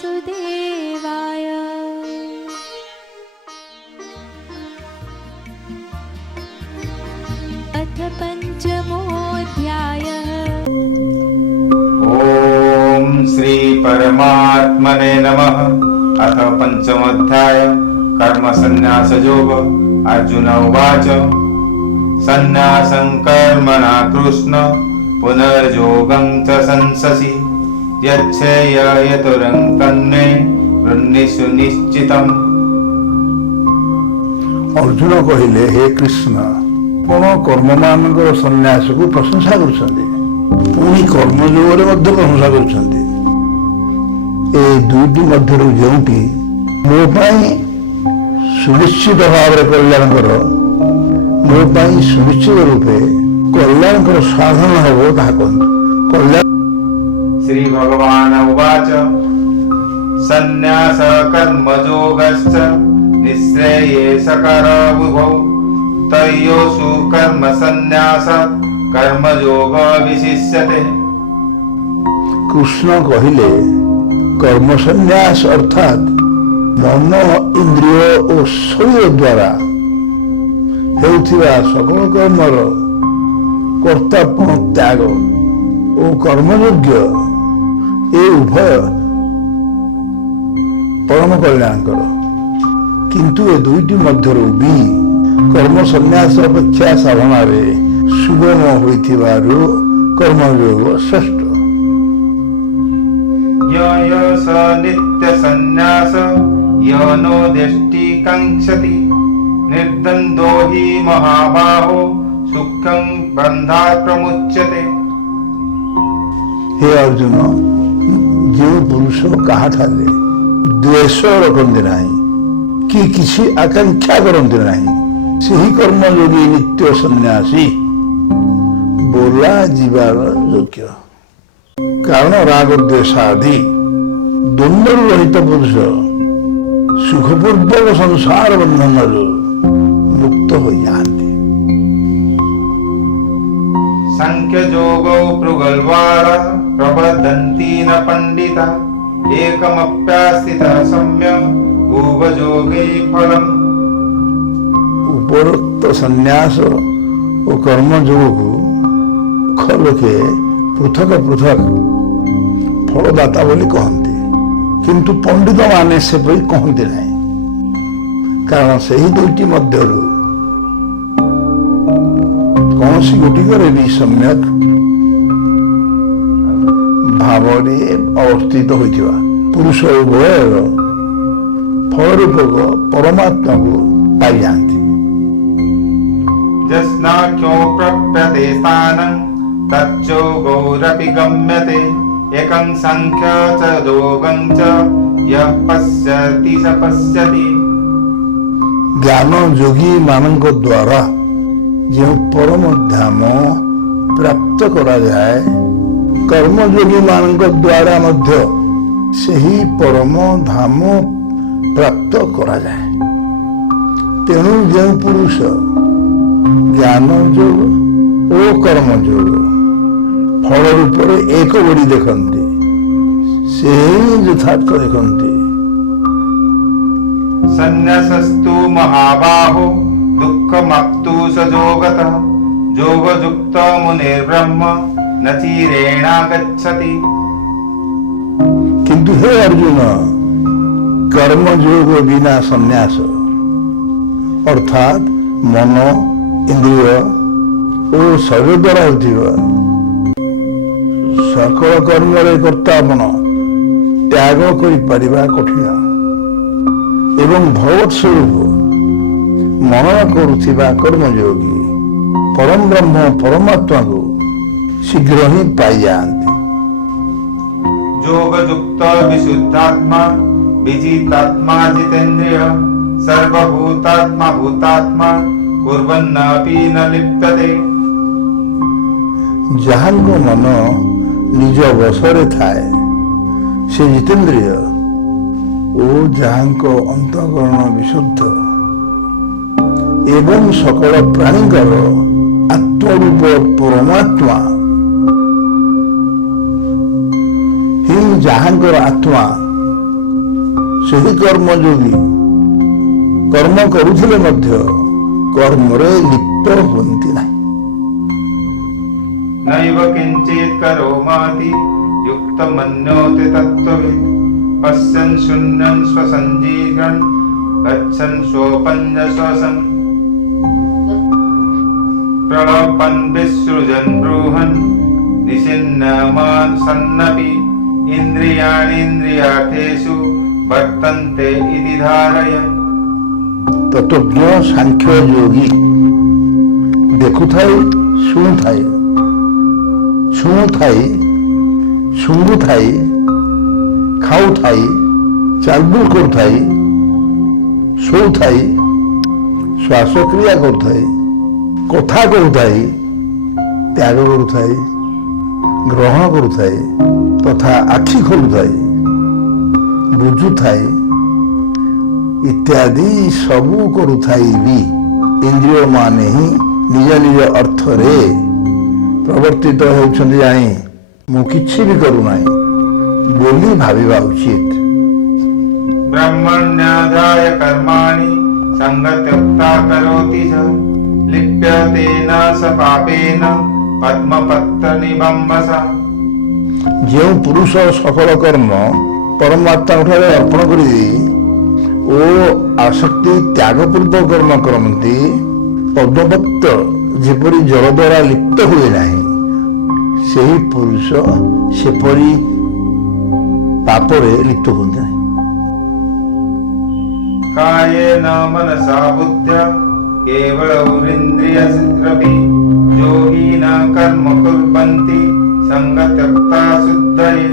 वासुदेवाय। अथ पंचमोऽध्यायः। ॐ श्री परमात्मने नमः। अथ पंचमोऽध्याय कर्म संन्यास योग। अर्जुन उवाच संन्यासं कर्मणा कृष्ण पुनर्योगं च संससि यच्छेययतुरं तन्मे वृन्निषु निश्चितम्। अर्जुन कहिले हे कृष्ण ଆପଣ କର୍ମମାନଙ୍କର ସନ୍ନ୍ୟାସକୁ ପ୍ରଶଂସା କରୁଛନ୍ତି, ପୁଣି କର୍ମଯୋଗରେ ମଧ୍ୟ ପ୍ରଶଂସା କରୁଛନ୍ତି। ଏ ଦୁଇଟି ମଧ୍ୟରୁ ଯେଉଁଟି ମୋ ପାଇଁ ସୁନିଶ୍ଚିତ ଭାବରେ କଲ୍ୟାଣକର, ମୋ ପାଇଁ ସୁନିଶ୍ଚିତ ରୂପେ କଲ୍ୟାଣକର ସାଧନ ହେବ ତାହା କୁହନ୍ତୁ। କଲ୍ୟାଣ श्री भगवान उवाच संन्यास कर्मयोगश्च निःश्रेयसकर उभौ तयोषु कर्म संन्यास कर्मयोग विशिष्यते। କୃଷ୍ଣ କହିଲେ କର୍ମ ସନ୍ନ୍ୟାସ ଅର୍ଥାତ୍ ମନ ଇନ୍ଦ୍ରିୟ ଓ ଶରୀର ଦ୍ୱାରା ହେଉଥିବା ସକଳ କର୍ମର କର୍ତ୍ତାପଣ ତ୍ୟାଗ ଓ କର୍ମଯୋଗ୍ୟ ଏ ଉଭୟ ପରମ କଲ୍ୟାଣକର। କିନ୍ତୁ ଏ ଦୁଇଟି ମଧ୍ୟରୁ ବି କର୍ମ ସନ୍ନ୍ୟାସ ଅପେକ୍ଷା ସାଧନାରେ ସୁଗମ ହୋଇଥିବାରୁ କର୍ମଯୋଗ ଶ୍ରେଷ୍ଠ। स नित्य संन्यास यो नो देष्टि कांक्षति निर्द्वन्द्वो हि महाबाहो सुखं बन्धात् प्रमुच्यते। हे अर्जुन, ଯେଉଁ ପୁରୁଷ କାହାଠାରେ ଦ୍ୱେଷ ରଖନ୍ତି ନାହିଁ କି କିଛି ଆକାଂକ୍ଷା କରନ୍ତି ନାହିଁ, ସେହି କର୍ମଯୋଗୀ ନିତ୍ୟ ସନ୍ନ୍ୟାସୀ ବୋଲା ଯିବାର ଯୋଗ୍ୟ। କାରଣ ରାଗ ଦ୍ୱେଷ ଆଦି ଦ୍ୱନ୍ଦ୍ୱରୁ ରହିତ ପୁରୁଷ ସୁଖପୂର୍ବକ ସଂସାର ବନ୍ଧନରୁ ମୁକ୍ତ ହୋଇଯାଆନ୍ତି। सांख्य योगौ प्रगल्भार प्रबद्धन्ति न पंडिता एकमप्यास्थितः सम्यक् भुवयोगे फलम्। ଉପରୋକ୍ତ ସନ୍ନ୍ୟାସ ଓ କର୍ମଯୋଗକୁ ଲୋକେ ପୃଥକ ପୃଥକ ଫଳଦାତା ବୋଲି କହନ୍ତି, କିନ୍ତୁ ପଣ୍ଡିତମାନେ ସେପରି କହନ୍ତି ନାହିଁ। କାରଣ ସେହି ଦୁଇଟି ମଧ୍ୟରୁ କୌଣସି ଗୋଟିକରେ ବି ସମ୍ୟକ୍ ଭାବରେ ଅବସ୍ଥିତ ହୋଇଥିବା ପୁରୁଷ ଉଭୟର ଫଳରୂପକ ପରମାତ୍ମାକୁ ପାଇଯାଆନ୍ତି। यस्नाख्यो प्रप्यते स्थानं तच्चोगौरपि गम्यते एकं संख्य च योगं च यः पश्यति स पश्यति। ଜ୍ଞାନ ଯୋଗୀ ମାନଙ୍କ ଦ୍ୱାରା ଯେଉଁ ପରମ ଧାମ ପ୍ରାପ୍ତ କରାଯାଏ, କର୍ମଯୋଗୀ ମାନଙ୍କ ଦ୍ୱାରା ମଧ୍ୟ ସେହି ପରମ ଧାମ ପ୍ରାପ୍ତ କରାଯାଏ। ତେଣୁ ଯେଉଁ ପୁରୁଷ ଜ୍ଞାନ ଯୋଗ ଓ କର୍ମଯୋଗ ଫଳ ରୂପରେ ଏକ ବୋଲି ଦେଖନ୍ତି, ସେ ଯଥାର୍ଥ ଦେଖନ୍ତି। संन्यासस्तु महाबाहो दुःखमप्तु स योगतः योगयुक्त मुनिर्ब्रह्म न चिरेणागच्छति। କିନ୍ତୁ ହେ ଅର୍ଜୁନ, କର୍ମଯୋଗ ବିନା ସନ୍ନ୍ୟାସ ଅର୍ଥାତ୍ ମନ ଇନ୍ଦ୍ରିୟ ଓ ଶରୀର ଦ୍ୱାରା ହେଉଥିବା ସକଳ କର୍ମରେ କର୍ତ୍ତାପଣ ତ୍ୟାଗ କରିପାରିବା କଠିନ ଏବଂ ଭଗବତ ସ୍ୱରୂପ ମନନ କରୁଥିବା କର୍ମଯୋଗୀ ପରମ ବ୍ରହ୍ମ ପରମାତ୍ମାକୁ ଶୀଘ୍ର ହିଁ ପାଇଯାଆନ୍ତି। योगयुक्त विशुद्धात्मा विजितात्मा जितेन्द्रिय सर्वभूतात्मा भूतात्मा कुर्वन्नपि न लिप्यते। ଯାହାଙ୍କ ମନ ନିଜ ବଶରେ ଥାଏ ସେ ଜିତେନ୍ଦ୍ରିୟ ଓ ଯାହାଙ୍କ ଅନ୍ତଃକରଣ ବିଶୁଦ୍ଧ ଏବଂ ସକଳ ପ୍ରାଣୀଙ୍କର ଆତ୍ମରୂପ ପରମାତ୍ମା ହିଁ ଯାହାଙ୍କର ଆତ୍ମା ସେହି କର୍ମଯୋଗୀ କର୍ମ କରୁଥିଲେ ମଧ୍ୟ କର୍ମରେ ଲିପ୍ତ ହୁଅନ୍ତି ନାହିଁ। नैव किञ्चित् करोमाति युक्तमन्योति तत्त्ववित् पश्यन् शून्यं स्वसञ्जीवन् गच्छन् स्वोपञ्जश्वसन् प्रणपन् विसृजन् ब्रूहन् निषिन्नमान् सन्नपि इन्द्रियाणीन्द्रियार्थेषु वर्तन्ते इति धारयन्। तत्वज्ञ सांख्य योगी देखुଥାଏ ଶୁଣୁଥାଏ ଛୁଉଁଥାଏ ଶୁଙ୍ଗୁଥାଏ ଖାଉଥାଏ ଚାଲବୁଲ କରୁଥାଏ ଶୋଉଥାଏ ଶ୍ୱାସକ୍ରିୟା କରୁଥାଏ କଥା କହୁଥାଏ ତ୍ୟାଗ କରୁଥାଏ ଗ୍ରହଣ କରୁଥାଏ ତଥା ଆଖି ଖୋଲୁଥାଏ ବୁଝୁଥାଏ ଇତ୍ୟାଦି ସବୁ କରୁଥାଇ ବି ଇନ୍ଦ୍ରିୟ ମାନେ ହିଁ ନିଜ ନିଜ ଅର୍ଥରେ ପ୍ରବର୍ତ୍ତିତ ହେଉଛନ୍ତି ଜାଣି ମୁଁ କିଛି ବି କରୁନାହିଁ ବୋଲି ଭାବିବା ଉଚିତ। ब्रह्मण्याधाय कर्माणि संगत्यक्ता करोति च लिप्यते न स पापेन पद्मपत्र निबम्बसा। ଯେଉଁ ପୁରୁଷ ସକଳ କର୍ମ ପରମାତ୍ମାଙ୍କଠାରେ ଅର୍ପଣ କରିଦେଇ ଓ ଆସକ୍ତି ତ୍ୟାଗପୂର୍ବକ କର୍ମ କରନ୍ତି ପଦ୍ମପତ୍ର ଯେପରି ଜଳ ଦ୍ୱାରା ଲିପ୍ତ ହୁଏ ନାହିଁ ସେହି ପୁରୁଷ ସେପରି ପାପରେ ଲିପ୍ତ ହୁଅନ୍ତି ନାହିଁ। कायेन मनसा बुद्ध्या केवलौरिन्द्रियरपि योगिना कर्म कुर्वन्ति संगत्यक्ता शुद्धये।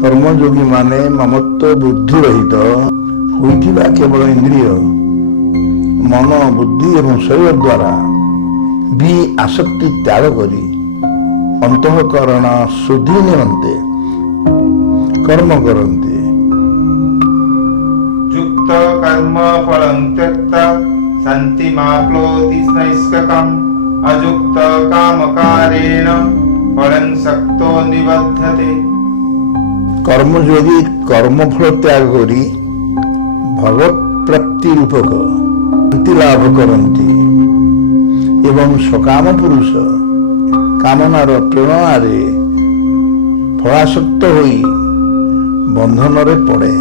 କର୍ମଯୋଗୀ ମାନେ ମମତ୍ୱ ବୁଦ୍ଧି ରହିତ ହୋଇଥିବା କେବଳ ଇନ୍ଦ୍ରିୟ ମନ ବୁଦ୍ଧି ଏବଂ ଶରୀର ଦ୍ୱାରା ବି ଆସକ୍ତି ତ୍ୟାଗ କରି ଅନ୍ତଃକରଣ ଶୁଦ୍ଧି ନିମନ୍ତେ କର୍ମ କରନ୍ତି। युक्त कर्म फलं त्यक्ता शान्तिमाप्नोति नैष्ककम् अयुक्त कामकारेण फलं शक्तो निबध्यते। କର୍ମଯୋଗୀ କର୍ମଫଳ ତ୍ୟାଗ କରି ଭଗବତ ପ୍ରାପ୍ତି ରୂପକ ଶାନ୍ତି ଲାଭ କରନ୍ତି ଏବଂ ସକାମ ପୁରୁଷ କାମନାର ପ୍ରେରଣାରେ ଫଳାସକ୍ତ ହୋଇ ବନ୍ଧନରେ ପଡ଼େ।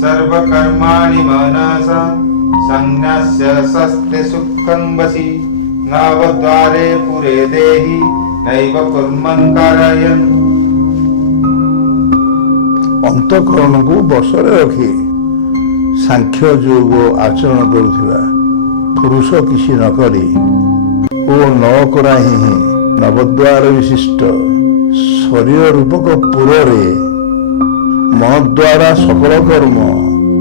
सर्वकर्माणि मनसा संन्यास्य सस्ते सुखं वसि नवद्वारे पुरे देहि नैव कुर्मन् कारयन्। ଅନ୍ତଃକରଣକୁ ବଶରେ ରଖି ସାଂଖ୍ୟ ଯୋଗ ଆଚରଣ କରୁଥିବା ପୁରୁଷ କିଛି ନ କରି ଓ ନ କରା ହିଁ ନବଦ୍ୱାର ବିଶିଷ୍ଟ ଶରୀର ରୂପକ ପୁରରେ ମନ ଦ୍ୱାରା ସକଳ କର୍ମ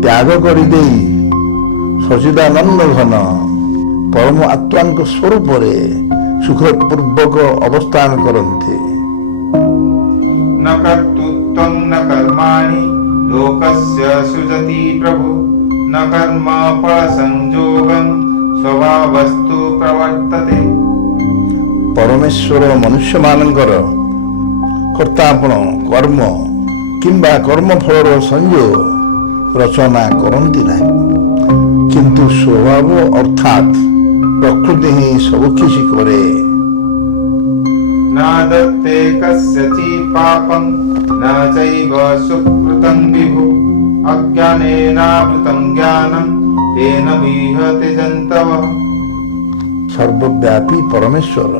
ତ୍ୟାଗ କରିଦେଇ ସଚିଦାନନ୍ଦ ଘନ ପରମ ଆତ୍ମାଙ୍କ ସ୍ୱରୂପରେ ସୁଖପୂର୍ବକ ଅବସ୍ଥାନ କରନ୍ତି। न कर्तृत्वं न कर्माणि लोकस्य सृजति प्रभु न कर्म फलसंयोगं स्वभावस्तु प्रवर्तते। ପରମେଶ୍ୱର ମନୁଷ୍ୟମାନଙ୍କର କର୍ତ୍ତାପଣ କର୍ମ କିମ୍ବା କର୍ମଫଳର ସଂଯୋଗ ରଚନା କରନ୍ତି ନାହିଁ କିନ୍ତୁ ସ୍ୱଭାବ ଅର୍ଥାତ୍ ପ୍ରକୃତି ହିଁ ସବୁ କିଛି କରେ। न दत्ते कस्यचित् पापं न चैव सुकृतं विभु अज्ञानेनावृतं ज्ञानं तेन मुह्यते जन्तवः। ସର୍ବବ୍ୟାପୀ ପରମେଶ୍ୱର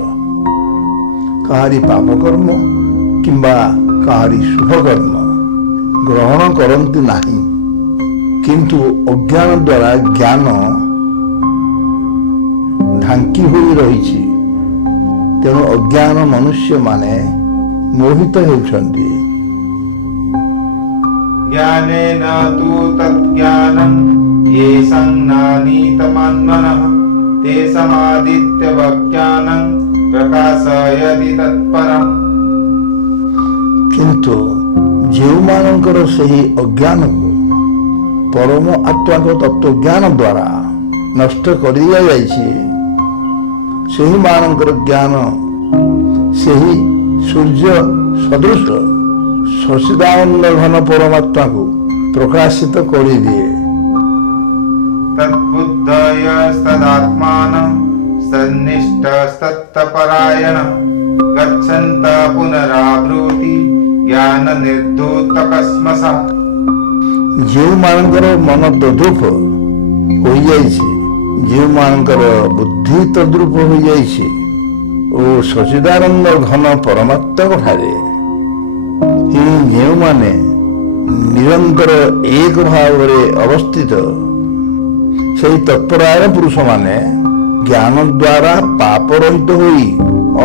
କାହାରି ପାପ କର୍ମ କିମ୍ବା କାହାରି ଶୁଭ କର୍ମ ଗ୍ରହଣ କରନ୍ତି ନାହିଁ କିନ୍ତୁ ଅଜ୍ଞାନ ଦ୍ୱାରା ଜ୍ଞାନ ଢାଙ୍କି ହୋଇ ରହିଛି ତେଣୁ ଅଜ୍ଞାନ ମନୁଷ୍ୟମାନେ ମୋହିତ ହେଉଛନ୍ତି। ज्ञानेन तु तज्ज्ञानं येषां नानीतमात्मनः तेषामादित्यवज्ञानं प्रकाशयति तत्परम्। କିନ୍ତୁ ଯେଉଁମାନଙ୍କର ସେହି ଅଜ୍ଞାନକୁ ପରମ ଆତ୍ମାଙ୍କ ତତ୍ତ୍ୱଜ୍ଞାନ ଦ୍ୱାରା ନଷ୍ଟ କରିଦିଆଯାଇଛି ସେହିମାନଙ୍କର ଜ୍ଞାନ ସେହି ସୂର୍ଯ୍ୟ ସଦୃଶ ସଚିଦାନନ୍ଦ ଘନ ପରମାତ୍ମାକୁ ପ୍ରକାଶିତ କରିଦିଏ। तद्बुद्धयस्तदात्मान सन्निष्ठस्तत्परायण गच्छन्त पुनरावृत्ति ज्ञान निर्धूतकस्मसा। ଯେଉଁମାନଙ୍କର ମନ ତଦ୍ରୂପ ହୋଇଯାଇଛି, ଯେଉଁମାନଙ୍କର ବୁଦ୍ଧି ତଦ୍ରୂପ ହୋଇଯାଇଛି ଓ ସଚିଦାନନ୍ଦ ଘନ ପରମାତ୍ମାଙ୍କ ଠାରେ ହିଁ ଯେଉଁମାନେ ନିରନ୍ତର ଏକ ଭାବରେ ଅବସ୍ଥିତ, ସେହି ତତ୍ପରାୟଣ ପୁରୁଷମାନେ ଜ୍ଞାନ ଦ୍ୱାରା ପାପରହିତ ହୋଇ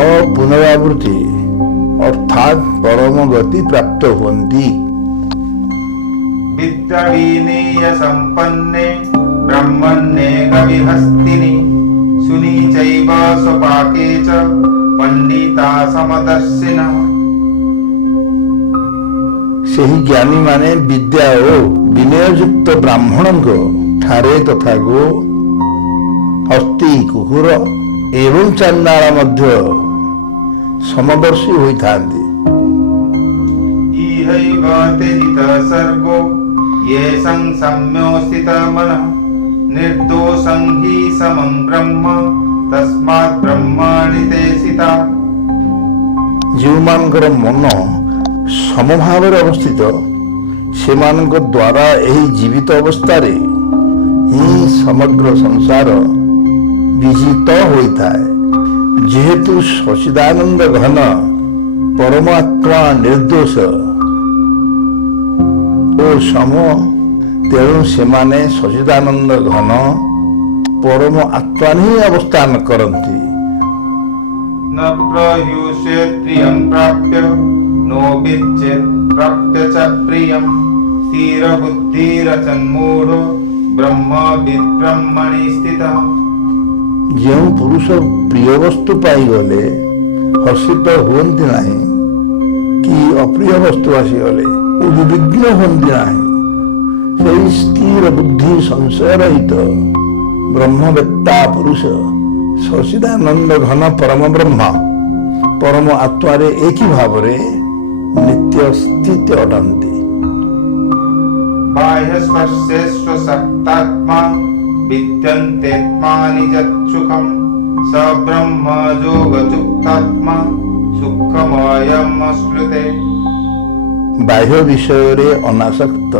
ଅପୁନରାବୃତ୍ତି ଅର୍ଥାତ୍ ପରମ ଗତି ପ୍ରାପ୍ତ ହୁଅନ୍ତି। विद्याविनीय संपन्ने ब्रह्मण्ये कविहस्तिनि सुनी चैव स्वपाके च पंडिता समदर्शिनः। ସେହି ଜ୍ଞାନୀମାନେ ବିଦ୍ୟା ଓ ବିନୟଯୁକ୍ତ ବ୍ରାହ୍ମଣଙ୍କ ଠାରେ ତଥା ଗୋ, ହସ୍ତି, କୁକୁର ଏବଂ ଚାଣ୍ଡାଳ ମଧ୍ୟ ସମଦର୍ଶୀ ହୋଇଥାନ୍ତି। इहैव त्यजितः सर्गो येषां सम्योऽस्थितः मनः निर्दोषं हि समं ब्रह्म तस्मात् ब्रह्मणि ते स्थिता। ଯେଉଁମାନଙ୍କର ମନ ସମଭାବରେ ଅବସ୍ଥିତ, ସେମାନଙ୍କ ଦ୍ୱାରା ଏହି ଜୀବିତ ଅବସ୍ଥାରେ ହିଁ ସମଗ୍ର ସଂସାର ବିଜିତ ହୋଇଥାଏ। ଯେହେତୁ ସଚିଦାନନ୍ଦ ଘନ ପରମାତ୍ମା ନିର୍ଦୋଷ ଓ ସମ, ତେଣୁ ସେମାନେ ସଚିଦାନନ୍ଦ ଘନ ପରମ ଆତ୍ମାରେ ହିଁ ଅବସ୍ଥାନ କରନ୍ତି। न प्रयुष्येत् प्रियं प्राप्य नो विद्येत् प्राप्य च प्रियं स्थिरबुद्धिरचन्मूढो ब्रह्मविद् ब्रह्मणि स्थितः। ଯେଉଁ ପୁରୁଷ ପ୍ରିୟ ବସ୍ତୁ ପାଇଗଲେ ହର୍ଷିତ ହୁଅନ୍ତି ନାହିଁ କି ଅପ୍ରିୟ ବସ୍ତୁ ଆସିଗଲେ ଉଦ୍ବିଗ୍ନ ହୁଅନ୍ତି ନାହିଁ, ସେହି ସ୍ଥିର ବୁଦ୍ଧି ସଂଶୟ ରହିତ ବ୍ରହ୍ମବେତ୍ତା ପୁରୁଷ ସଚିଦାନନ୍ଦ ଘନ ପରମ ବ୍ରହ୍ମ ପରମ ଆତ୍ମାରେ ଏକି ଭାବରେ ନିତ୍ୟ ସ୍ଥିତ ଅଟନ୍ତି। बाह्यस्पर्शेष्वशक्तात्मा विद्यन्तेत्मानि यच्छुकं स ब्रह्म योगयुक्तात्मा सुखमयमश्नुते। ବାହ୍ୟ ବିଷୟରେ ଅନାସକ୍ତ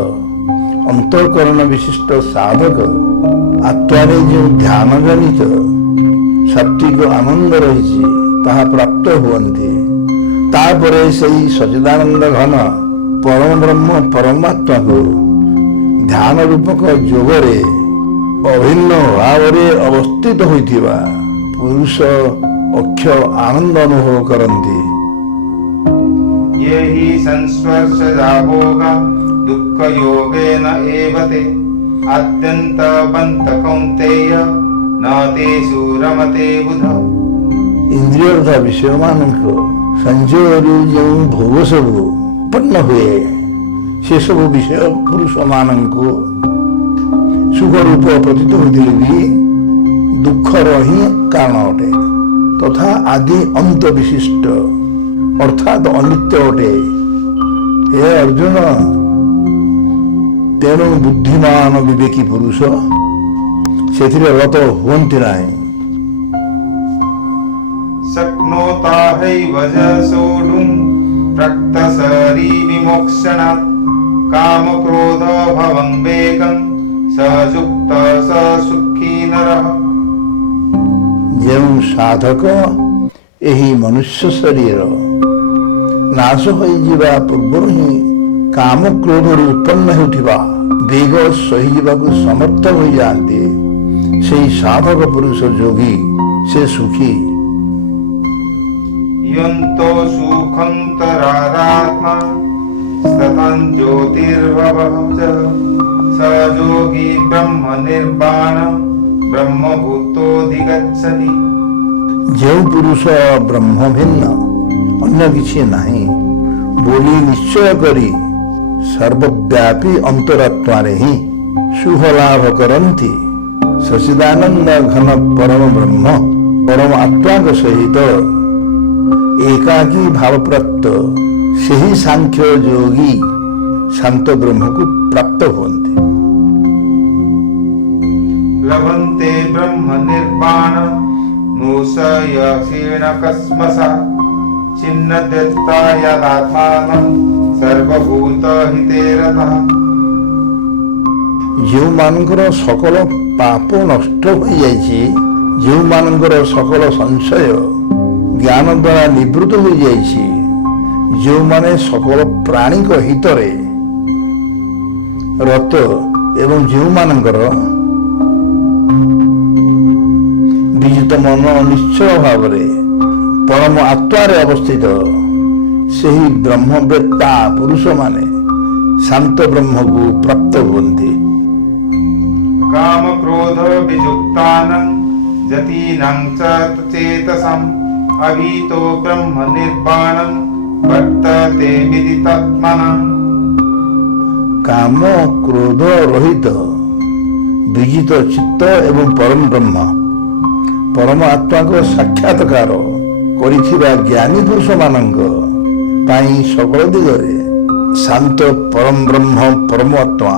ଅନ୍ତଃକରଣ ବିଶିଷ୍ଟ ସାଧକ ଆତ୍ମାରେ ଯେଉଁ ଧ୍ୟାନ ଜନିତ ସାତ୍ଵିକ ଆନନ୍ଦ ରହିଛି ତାହା ପ୍ରାପ୍ତ ହୁଅନ୍ତି। ତାପରେ ସେହି ସଚିଦାନନ୍ଦ ଘନ ପରମ ବ୍ରହ୍ମ ପରମାତ୍ମାକୁ ଧ୍ୟାନ ରୂପକ ଯୋଗରେ ଅଭିନ୍ନ ଭାବରେ ଅବସ୍ଥିତ ହୋଇଥିବା ପୁରୁଷ ଅକ୍ଷୟ ଆନନ୍ଦ ଅନୁଭବ କରନ୍ତି। ये हि संस्पर्शजा भोगा दुःखयोगेन एव ते आद्यन्तवन्त कौन्तेय न तेषु रमते बुध। ଇନ୍ଦ୍ରିୟ ତଥା ବିଷୟମାନଙ୍କ ସଂଯୋଗରୁ ଯେଉଁ ଭୋଗ ସବୁ ଉତ୍ପନ୍ନ ହୁଏ, ସେସବୁ ବିଷୟ ପୁରୁଷମାନଙ୍କୁ ସୁଖ ରୂପ ପ୍ରତୀତ ହୋଇଥିଲେ ବି ଦୁଃଖର ହିଁ କାରଣ ଅଟେ ତଥା ଆଦି ଅନ୍ତ ବିଶିଷ୍ଟ ଅର୍ଥାତ୍ ଅନିତ୍ୟ ଅଟେ। ହେ ଅର୍ଜୁନ, ତେଣୁ ବୁଦ୍ଧିମାନ ବିବେକୀ ପୁରୁଷ ସେଥିରେ ରତ ହୁଅନ୍ତି ନାହିଁ। शक्नोता हैव च सोढुं प्रक्तसरी विमोक्षणात् कामक्रोधभवं वेगं स युक्त स सुखी नरः। ଯେଉଁ ସାଧକ ଏହି ମନୁଷ୍ୟ ଶରୀର ନାଶ ହୋଇଯିବା ପୂର୍ବରୁ ହିଁ କାମ କ୍ରୋଧରୁ ଉତ୍ପନ୍ନ ହେଉଥିବା ବେଗ ସହିଯିବାକୁ ସମର୍ଥ ହୋଇଯାଆନ୍ତି, ସେହି ସାଧକ ପୁରୁଷ ଯୋଗୀ, ସେ ସୁଖୀ। यन्तो सुखं तरारात्मा सतं ज्योतिर्भवः च स योगी ब्रह्म निर्वाण ब्रह्मभूतोऽधिगच्छति। ଯେଉଁ ପୁରୁଷ ବ୍ରହ୍ମ ଭିନ୍ନ ଅନ୍ୟ କିଛି ନାହିଁ ବୋଲି ନିଶ୍ଚୟ କରି ସର୍ବବ୍ୟାପୀ ଅନ୍ତରାତ୍ମାରେ ହିଁ ସୁଖ ଲାଭ କରନ୍ତି, ସଚିଦାନନ୍ଦ ଘନ ପରମ ବ୍ରହ୍ମ ପରମ ଆତ୍ମାଙ୍କ ସହିତ ଏକାକୀ ଭାବପ୍ରାପ୍ତ से ही सांख्य योगी शांत ब्रह्म को प्राप्त होते। लभन्ते ब्रह्म निर्वाण मूषयसीण कस्मसा छिन्नद्वैता यदात्मानं सर्वभूत हिते रतः। जो मानकर सकल पाप नष्ट हो जाइछि, जो मानकर सकल संशय ज्ञान द्वारा निवृत्त हो जाइछि, जो माने सकल प्राणी को हितरे रत एवं जो मानकर विजित मन निश्चय भाव परम आत्मारे अवस्थित सही ब्रह्मवेत्ता पुरुष माने शांत ब्रह्म को प्राप्त हुअन्ति। काम क्रोध वियुक्तानां जतीनां च चेतसम् अभीतो ब्रह्म निर्वाणं वर्तते विदितात्मनां। काम क्रोध रहित विजित चित्त एवं परम ब्रह्म परम आत्मा को साक्षात्कार करिथिबा ज्ञानी पुरुष मानक पाई सकल दिगरे शांत परम ब्रह्म परम आत्मा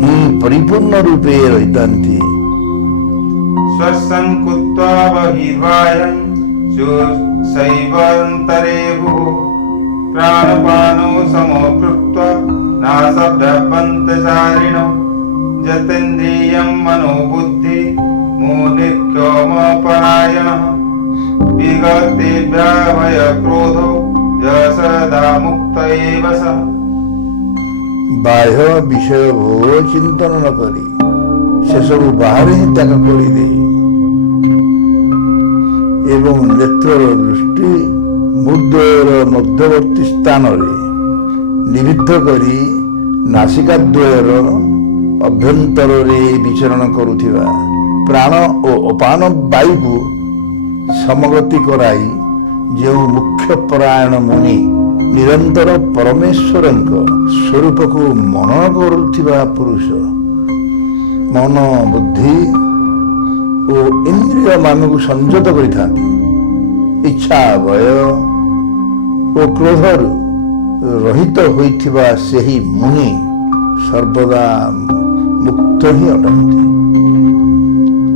ही परिपूर्ण रूपे रहितान्ति। स्वस्सं कुत्वा बहिर्वायं शैवान्तरे भुः प्राणपानो समो कृत्वा नासभ्यपन्तचारिणो जतेन्द्रियं मनोबुद्धि मुनिर्क्योमपरायणः विगतेभ्यः भयक्रोधो सदा मुक्त एव सः। बाह्य विषय भोग चिंतन न करी से सब बाहर ही त्याग कर एवं नेत्र दृष्टि मुद्र मध्यवर्ती स्थान निविद्ध करी नासिका द्वयर अभ्यंतर विचरण करुथिबा प्राण और अपान वायु को समगति कराई जो मुख्य परायण मुनि निरंतर परमेश्वर स्वरूप को मनन करुथिबा पुरुष मन बुद्धि और इंद्रिय मान को संयत करिथांती। इच्छा भय और क्रोध रहित होइथिबा सेही मुनि सर्वदा मुक्त ही अटंती।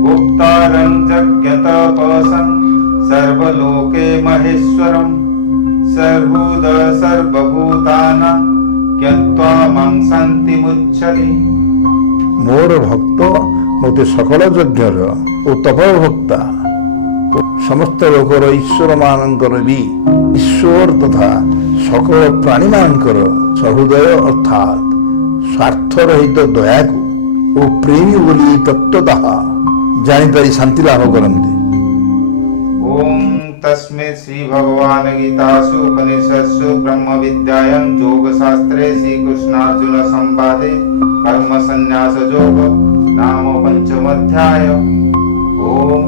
भोक्तारं जज्ञतपसं सर्वलोके महेश्वरं सर्वभूत सर्वभूतानां ज्ञत्वा मां शान्तिमुच्यते। मोर भक्त मते सकल यज्ञर और तपो भक्ता समस्त लोकर ईश्वर मानकर भी ईश्वर तथा सकल प्राणी मानकर सहृदय अर्थात स्वार्थ रहित दया को और प्रेमी बोली तत्वतः जानिपारी शांति लाभ करते। ओम तस्मै श्री भगवान गीतासु उपनिषत्सु ब्रह्म विद्यायां योगशास्त्रे श्रीकृष्णार्जुन संवादे कर्म संन्यास योग नाम पंचम अध्याय। ओम